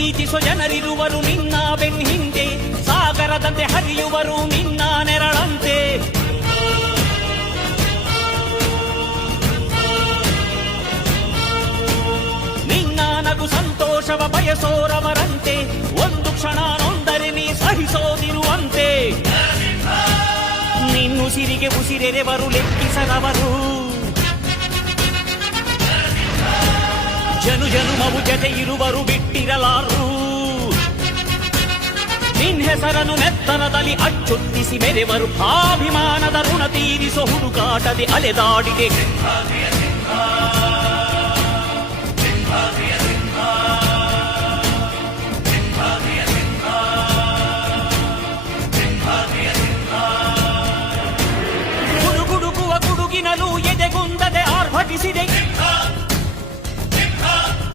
ಪ್ರೀತಿಸೋ ಜನರಿರುವರು ನಿನ್ನ ಬೆನ್ ಹಿಂದೆ, ಸಾಗರದಂತೆ ಹರಿಯುವರು ನಿನ್ನ ನೆರಳಂತೆ. ನಿನ್ನ ನಗು ಸಂತೋಷವ ಬಯಸೋರವರಂತೆ, ಒಂದು ಕ್ಷಣ ನೊಂದರೆ ನೀ ಸಹಿಸೋದಿರುವಂತೆ. ನಿನ್ನುಸಿರಿಗೆ ಉಸಿರೆರೆವರು ಲೆಕ್ಕಿಸದವರು, ಜನು ಜನುಮವು ಜತೆ ಇರುವರು ಬಿಟ್ಟಿರಲಾರು. ನಿನ್ ಹೆಸರನ್ನು ನೆತ್ತರದಲ್ಲಿ ಅಚ್ಚೊತ್ತಿಸಿ ಮೆರೆವರು, ಅಭಿಮಾನದ ಋಣ ತೀರಿಸೋ ಹುಡುಕಾಟದೆ ಅಲೆದಾಡಿದೆ.